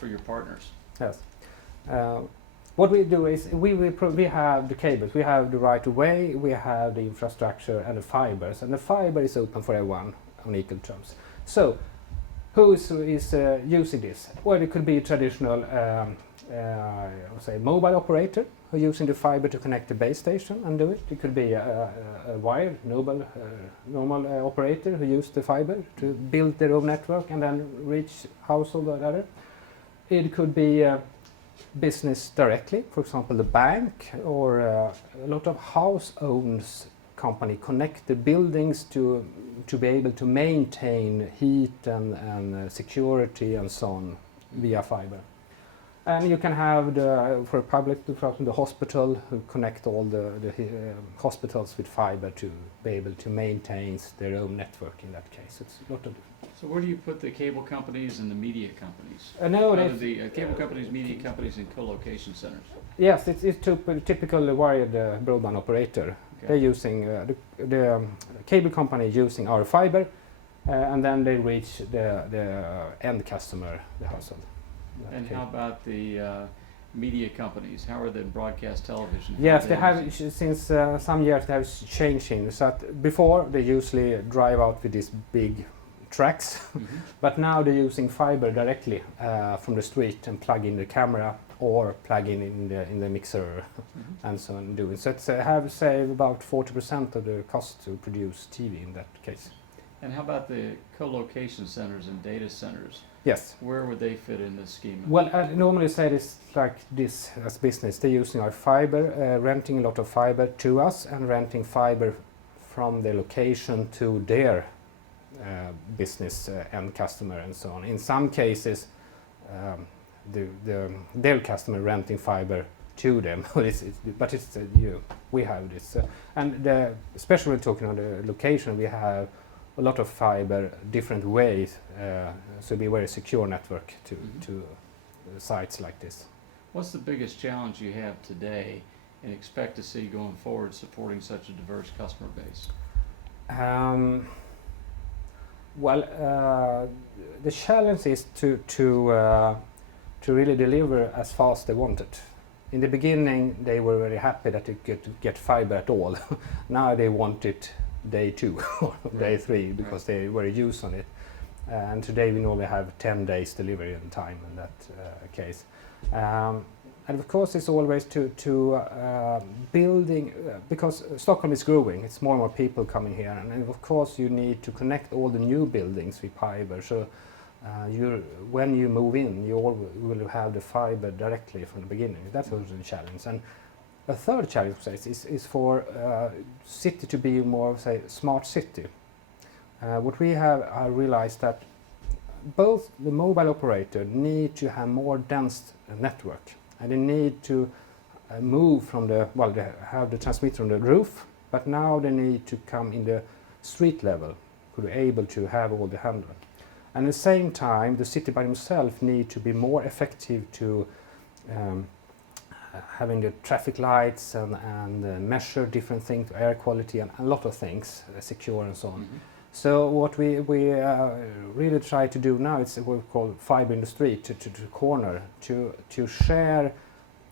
for your partners? Yes. What we do is we have the cables, we have the right of way, we have the infrastructure and the fibers, and the fiber is open for everyone on equal terms. So, who is using this? Well, it could be a traditional, say, mobile operator who using the fiber to connect the base station and do it. It could be a wired, normal operator who use the fiber to build their own network and then reach household or other. It could be business directly, for example, the bank or a lot of house-owned company connect the buildings to be able to maintain heat and security and so on via fiber. And you can have for public, the hospital who connect all the hospitals with fiber to be able to maintain their own network in that case. It's a lot of. So where do you put the cable companies and the media companies? The cable companies, media companies, and co-location centers. Yes, it's typical wired broadband operator. Okay. They're using the cable company using our fiber, and then they reach the end customer, the household. And how about the media companies? How are the broadcast television? Yes, they have since some years they have changing. So before they usually drive out with these big tracks, but now they're using fiber directly from the street and plug in the camera or plug in the mixer and so on. Doing so, it's have saved about 40% of the cost to produce TV in that case. And how about the co-location centers and data centers? Yes. Where would they fit in this scheme? Well, I normally say this like this as business. They're using our fiber, renting a lot of fiber to us and renting fiber from the location to their business end customer and so on. In some cases, their customer renting fiber to them, but it's we have this. And especially when talking on the location, we have a lot of fiber, different ways, so be very secure network to sites like this. What's the biggest challenge you have today and expect to see going forward supporting such a diverse customer base? The challenge is to really deliver as fast as they want it. In the beginning, they were very happy that they could get fiber at all. Now they want it day 2 or day 3 because they were used on it. And today we normally have 10 days delivery in time in that case. And of course it's always to building, because Stockholm is growing, it's more and more people coming here, and of course you need to connect all the new buildings with fiber. So when you move in, you will have the fiber directly from the beginning. That's also a challenge. And a third challenge is for city to be more, say, smart city. What we have realized that both the mobile operator need to have more dense network, and they need to move from they have the transmitter on the roof, but now they need to come in the street level to be able to have all the handler. And at the same time, the city by themselves need to be more effective to having the traffic lights and measure different things, air quality and a lot of things, secure and so on. So what we really try to do now is what we call fiber in the street, to corner, to share,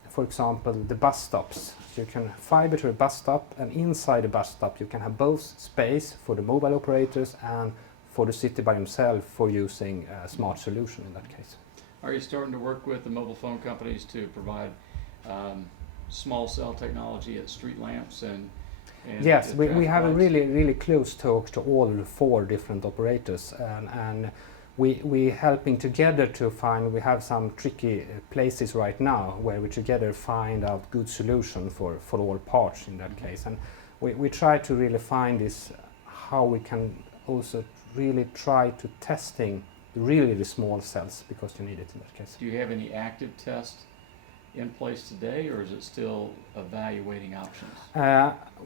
for example, the bus stops. So you can fiber to a bus stop, and inside the bus stop you can have both space for the mobile operators and for the city by themselves for using a smart solution in that case. Are you starting to work with the mobile phone companies to provide small cell technology at street lamps and yes, we have lights? a really close talk to all 4 different operators, and we helping together to find. We have some tricky places right now where we together find out good solution for all parts in that case, and we try to really find this how we can also really try to testing really the small cells, because you need it in that case. Do you have any active tests in place today, or is it still evaluating options?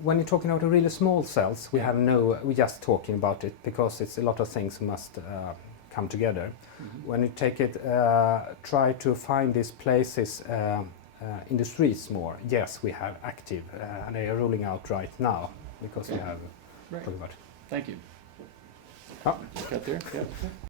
When you're talking about the really small cells, we're just talking about it because it's a lot of things must come together. When you take it, try to find these places in the streets more. Yes, we have active, and they are rolling out right now because we have talked about it. Thank you. Oh. Got there? Yeah.